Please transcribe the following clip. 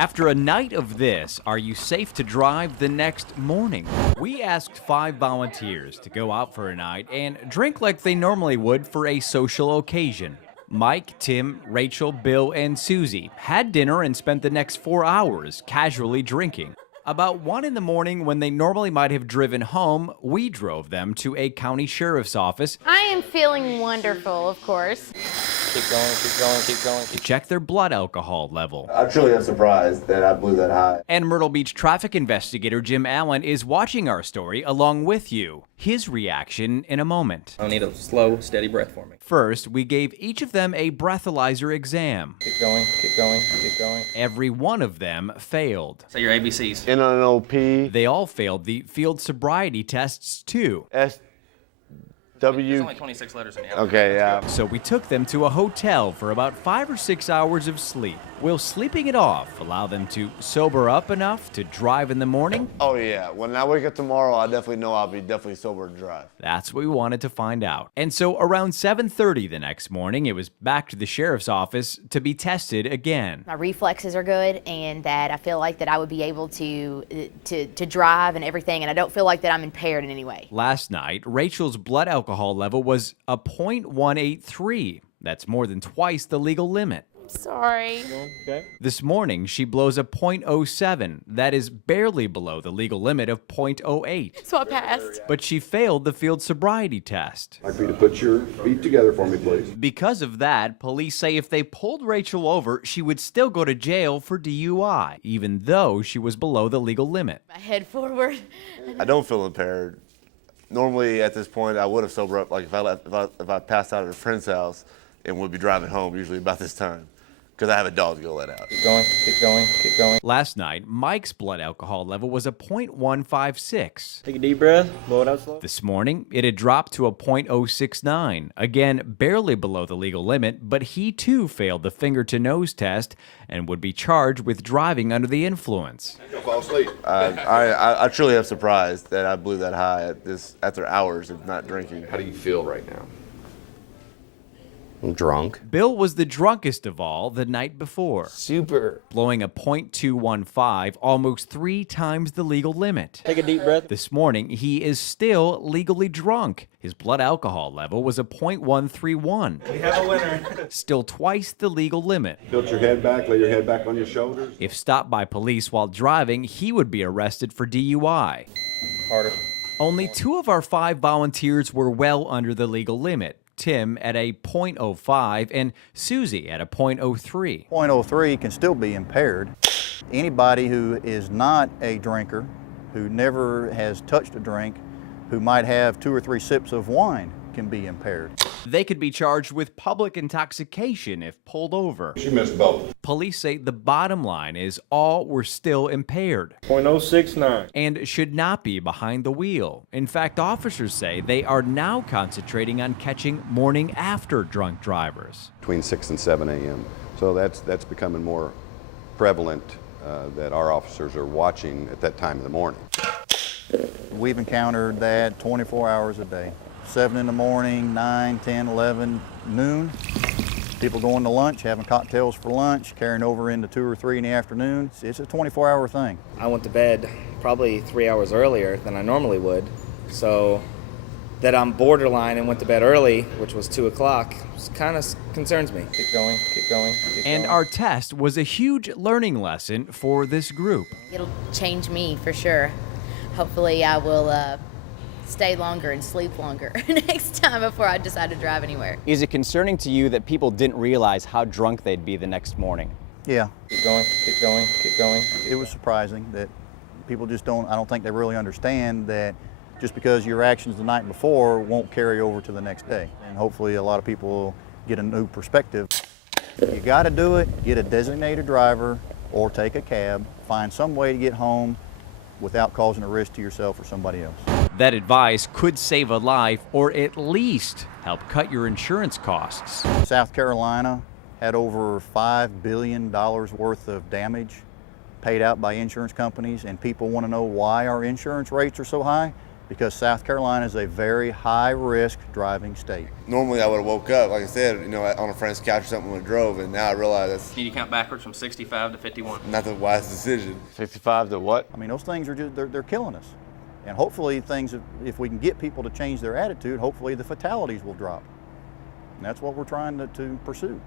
After a night of this, are you safe to drive the next morning? We asked 5 volunteers to go out for a night and drink like they normally would for a social occasion. Mike, Tim, Rachel, Bill, and Susie had dinner and spent the next 4 hours casually drinking. About 1 in the morning, when they normally might have driven home, we drove them to a county sheriff's office. I am feeling wonderful, of course. Keep going, keep going, keep going. To check their blood alcohol level. I truly am surprised that I blew that high. And Myrtle Beach traffic investigator Jim Allen is watching our story along with you. His reaction in a moment. I need a slow, steady breath for me. First, we gave each of them a breathalyzer exam. Keep going, keep going, keep going. Every one of them failed. Say your ABCs. NOP. They all failed the field sobriety tests too. There's only 26 letters in the alphabet. Okay, yeah. So we took them to a hotel for about 5 or 6 hours of sleep. Will sleeping it off allow them to sober up enough to drive in the morning? Oh yeah, when I wake up tomorrow, I definitely know I'll be definitely sober to drive. That's what we wanted to find out. And so around 7:30 the next morning, it was back to the sheriff's office to be tested again. My reflexes are good, and that I feel like that I would be able to drive and everything, and I don't feel like that I'm impaired in any way. Last night, Rachel's blood alcohol level was a .183. That's more than twice the legal limit. Sorry. Okay. This morning, she blows a .07. That is barely below the legal limit of .08. So I passed. But she failed the field sobriety test. I'd like for you to put your feet together for me, please. Because of that, police say if they pulled Rachel over, she would still go to jail for DUI, even though she was below the legal limit. My head forward. I don't feel impaired. Normally at this point, I would have sobered up, like if I passed out at a friend's house and would be driving home usually about this time. Because I have a dog to go let out. Keep going, keep going, keep going. Last night, Mike's blood alcohol level was a .156. Take a deep breath, blow it out slow. This morning, it had dropped to a .069. Again, barely below the legal limit, but he too failed the finger-to-nose test and would be charged with driving under the influence. Don't fall asleep. I truly am surprised that I blew that high after hours of not drinking. How do you feel right now? I'm drunk. Bill was the drunkest of all the night before, Super. blowing a .215, almost 3 times the legal limit. Take a deep breath. This morning, he is still legally drunk. His blood alcohol level was a .131. We have a winner. Still twice the legal limit. Tilt your head back, lay your head back on your shoulders. If stopped by police while driving, he would be arrested for DUI. Harder. Only 2 of our 5 volunteers were well under the legal limit. Tim at a .05 and Susie at a .03. .03 can still be impaired. Anybody who is not a drinker, who never has touched a drink, who might have 2 or 3 sips of wine can be impaired. They could be charged with public intoxication if pulled over. She missed both. Police say the bottom line is all were still impaired .069. and should not be behind the wheel. In fact, officers say they are now concentrating on catching morning after drunk drivers. Between 6 and 7 a.m. So that's becoming more prevalent that our officers are watching at that time of the morning. We've encountered that 24 hours a day. 7 in the morning, 9, 10, 11, noon. People going to lunch, having cocktails for lunch, carrying over into 2 or 3 in the afternoon. It's a 24-hour thing. I went to bed probably 3 hours earlier than I normally would, so that I'm borderline and went to bed early, which was 2 o'clock, kind of concerns me. Keep going, keep going, keep going. And our test was a huge learning lesson for this group. It'll change me for sure. Hopefully I will stay longer and sleep longer next time before I decide to drive anywhere. Is it concerning to you that people didn't realize how drunk they'd be the next morning? Yeah, Keep going, keep going, keep going. it was surprising that people just I don't think they really understand that just because your actions the night before won't carry over to the next day. And hopefully a lot of people will get a new perspective. You got to do it, get a designated driver or take a cab, find some way to get home without causing a risk to yourself or somebody else. That advice could save a life or at least help cut your insurance costs. South Carolina had over $5 billion worth of damage paid out by insurance companies, and people want to know why our insurance rates are so high. because South Carolina is a very high-risk driving state. Normally I would have woke up, like I said, you know, on a friend's couch or something when I drove, and now I realize that's Need to count backwards from 65 to 51. not the wise decision. 65 to what? I mean, those things are just, they're killing us. And hopefully things, if we can get people to change their attitude, hopefully the fatalities will drop. And that's what we're trying to pursue.